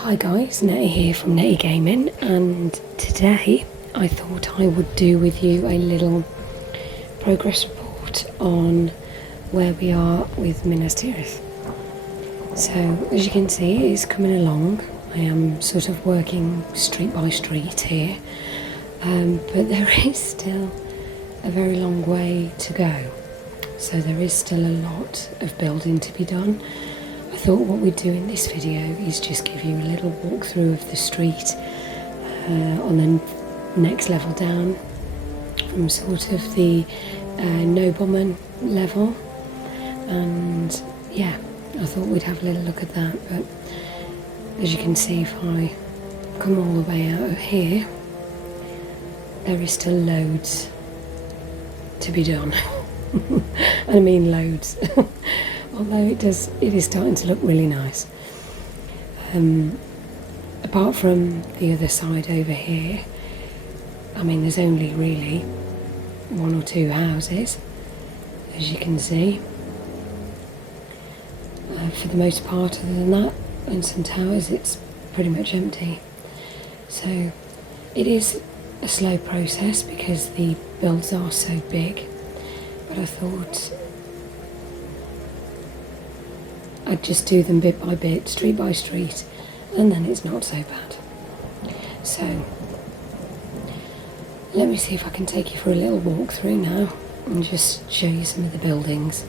Hi guys, Nettie here from Nettie Gaming, and today I thought I would do with you a little progress report on where we are with Minas Tirith. So as you can see, it is coming along. I am sort of working street by street here, but there is still a very long way to go. So there is still a lot of building to be done. I thought what we'd do in this video is just give you a little walkthrough of the street on the next level down, from sort of the nobleman level, and yeah, I thought we'd have a little look at that. But as you can see, if I come all the way out of here, there is still loads to be done. I mean loads. Although it is starting to look really nice. Apart from the other side over here, I mean there's only really one or two houses, as you can see. For the most part, other than that, and some towers, it's pretty much empty. So it is a slow process because the builds are so big, but I thought I'd just do them bit by bit, street by street, and then it's not so bad. So let me see if I can take you for a little walk through now and just show you some of the buildings.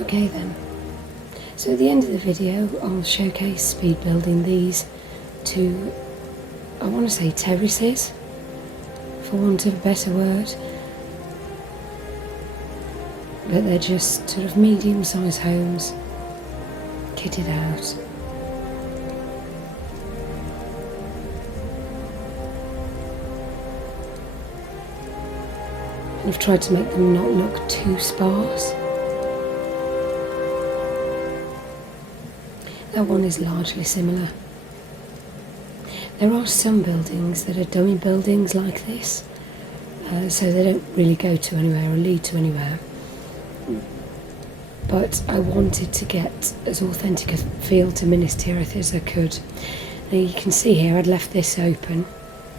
Okay then, so at the end of the video I'll showcase speed building these two, I want to say terraces, for want of a better word. But they're just sort of medium-sized homes, kitted out. And I've tried to make them not look too sparse. That one is largely similar. There are some buildings that are dummy buildings like this, so they don't really go to anywhere or lead to anywhere. But I wanted to get as authentic a feel to Minas Tirith as I could. Now you can see here I'd left this open,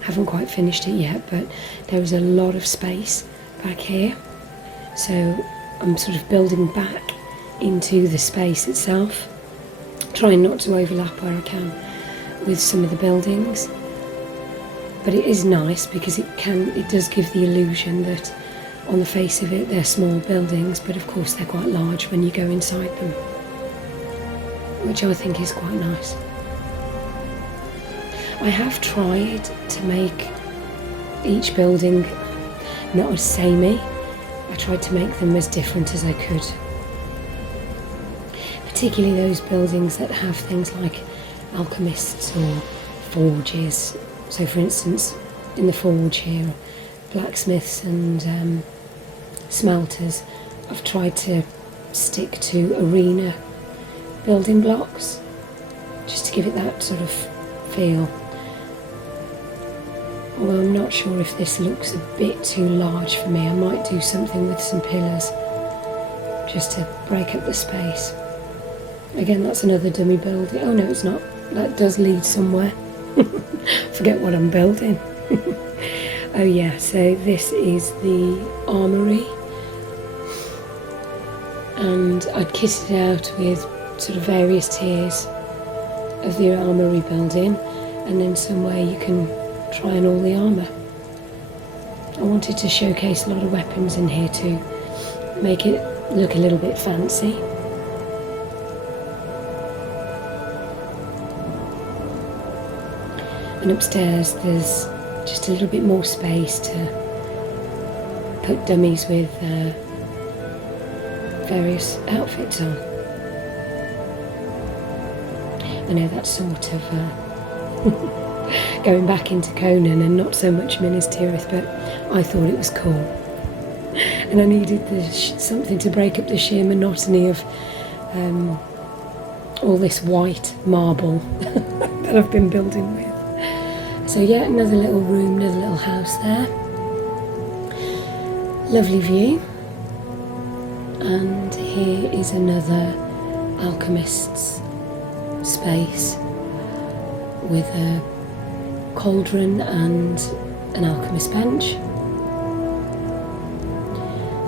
haven't quite finished it yet, but there is a lot of space back here, so I'm sort of building back into the space itself, trying not to overlap where I can with some of the buildings. But it is nice because it does give the illusion that on the face of it they're small buildings, but of course they're quite large when you go inside them, which I think is quite nice. I have tried to make each building not as samey. I tried to make them as different as I could, particularly those buildings that have things like alchemists or forges. So for instance, in the forge here, blacksmiths and smelters, I've tried to stick to arena building blocks just to give it that sort of feel. Although I'm not sure if this looks a bit too large for me, I might do something with some pillars just to break up the space. Again, that's another dummy building. Oh no, it's not. That does lead somewhere. Forget what I'm building. Oh yeah, so this is the armory, and I'd kitted it out with sort of various tiers of the armory building, and then somewhere you can try on all the armour. I wanted to showcase a lot of weapons in here to make it look a little bit fancy. And upstairs there's just a little bit more space to put dummies with various outfits on. I know that's sort of going back into Conan and not so much Minas Tirith, but I thought it was cool. And I needed something to break up the sheer monotony of all this white marble that I've been building with. So yeah, another little room, another little house there. Lovely view. And here is another alchemist's space with a cauldron and an alchemist bench.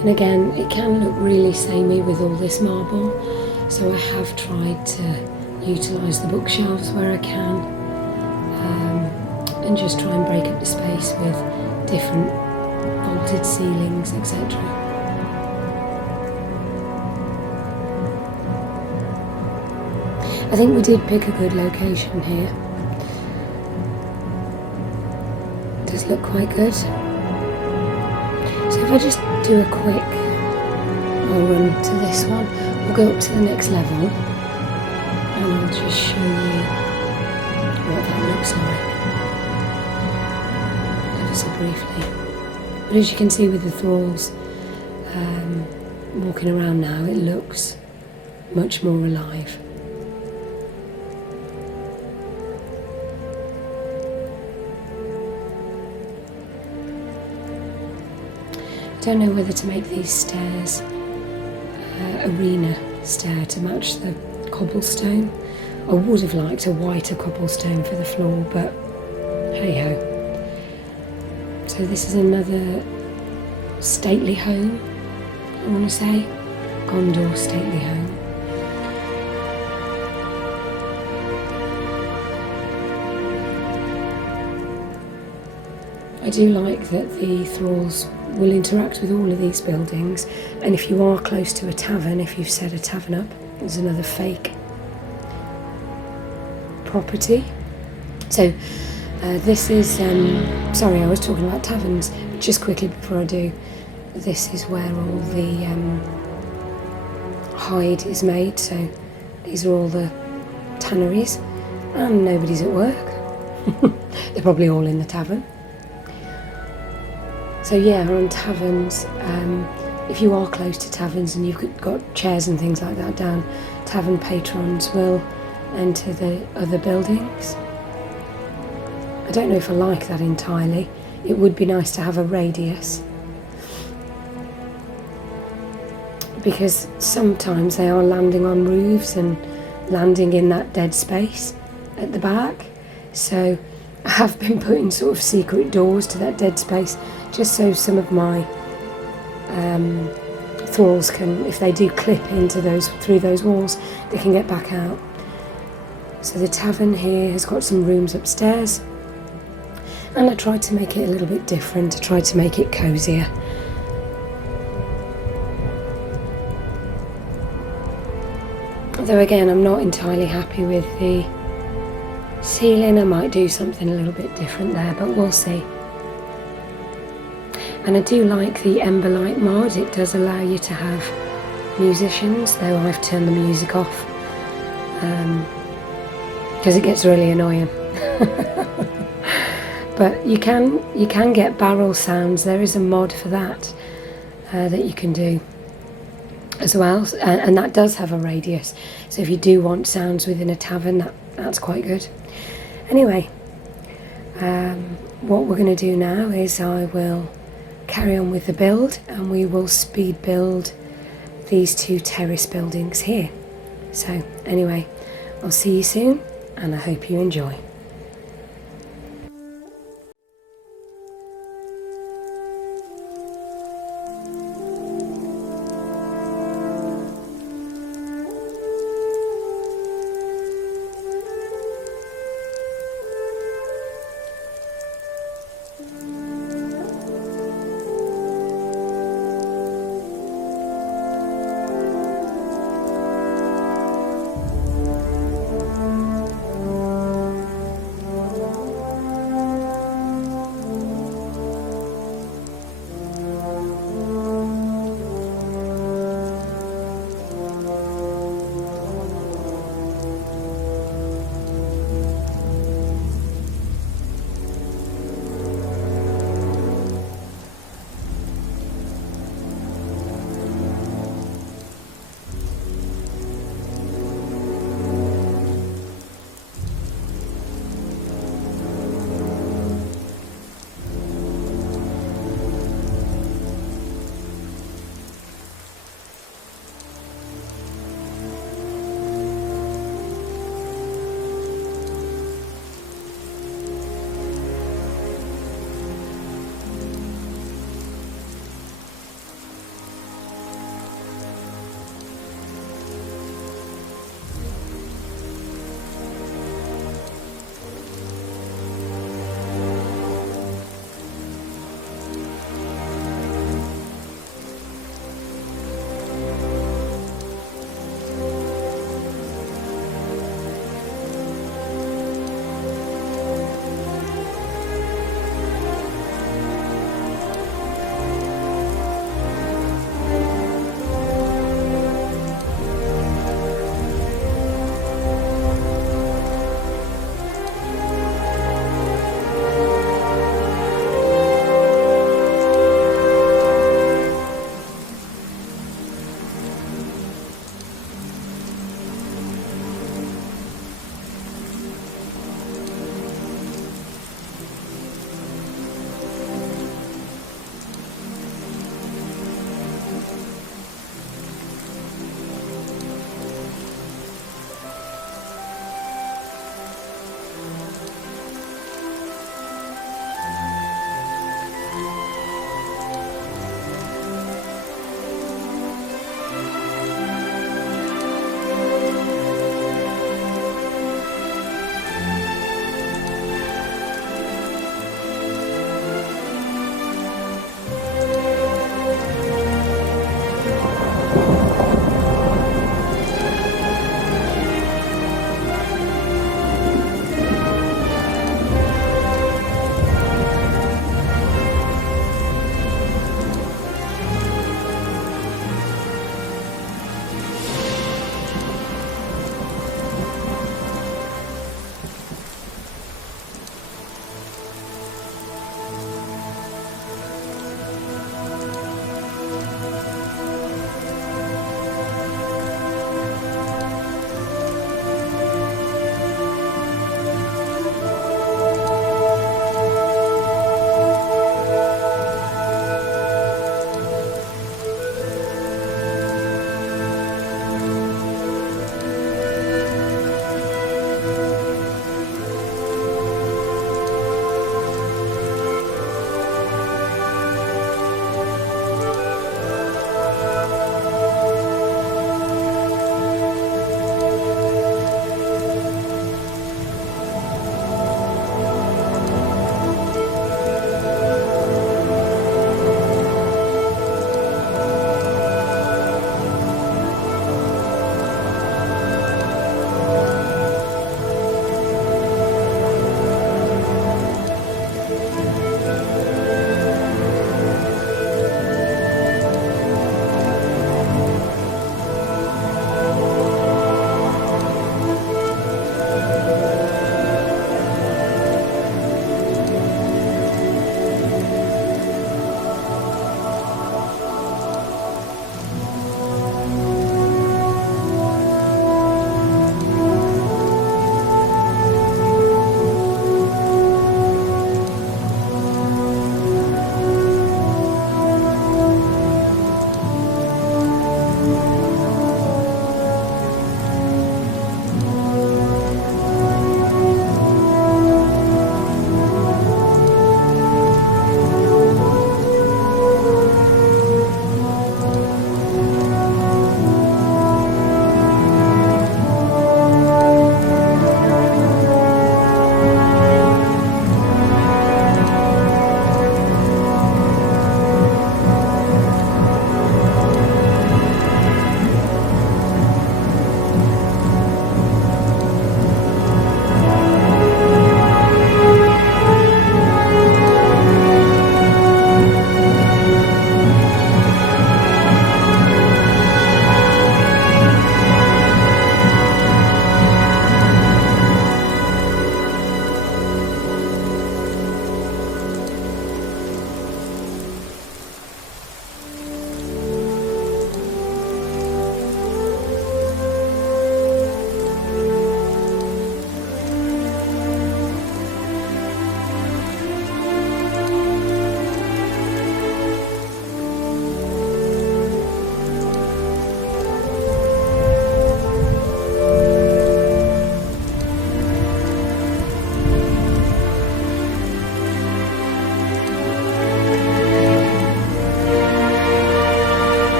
And again, it can look really samey with all this marble, so I have tried to utilise the bookshelves where I can, and just try and break up the space with different vaulted ceilings, etc. I think we did pick a good location here. It does look quite good. So if I just do a quick run to this one, we'll go up to the next level and I'll just show you what that looks like ever so briefly. But as you can see with the thralls walking around now, it looks much more alive. I don't know whether to make these stairs arena stair to match the cobblestone. I would have liked a whiter cobblestone for the floor, but hey ho. So this is another stately home, I want to say. Gondor stately home. I do like that the thralls will interact with all of these buildings, and if you are close to a tavern, if you've set a tavern up, there's another fake property. So this is, sorry, I was talking about taverns, just quickly before I do, this is where all the hide is made, so these are all the tanneries, and nobody's at work. They're probably all in the tavern. So yeah, on taverns, if you are close to taverns and you've got chairs and things like that down, tavern patrons will enter the other buildings. I don't know if I like that entirely. It would be nice to have a radius, because sometimes they are landing on roofs and landing in that dead space at the back. So I have been putting sort of secret doors to that dead space, just so some of my thralls can, if they do clip into through those walls, they can get back out. So the tavern here has got some rooms upstairs, and I tried to make it a little bit different. I tried to make it cosier. Although again, I'm not entirely happy with the ceiling. I might do something a little bit different there, but we'll see. And I do like the Emberlight mod. It does allow you to have musicians, though I've turned the music off because it gets really annoying. But you can get barrel sounds. There is a mod for that that you can do as well, and that does have a radius. So if you do want sounds within a tavern, that's quite good. Anyway, what we're going to do now is I will carry on with the build, and we will speed build these two terrace buildings here. So anyway, I'll see you soon, and I hope you enjoy.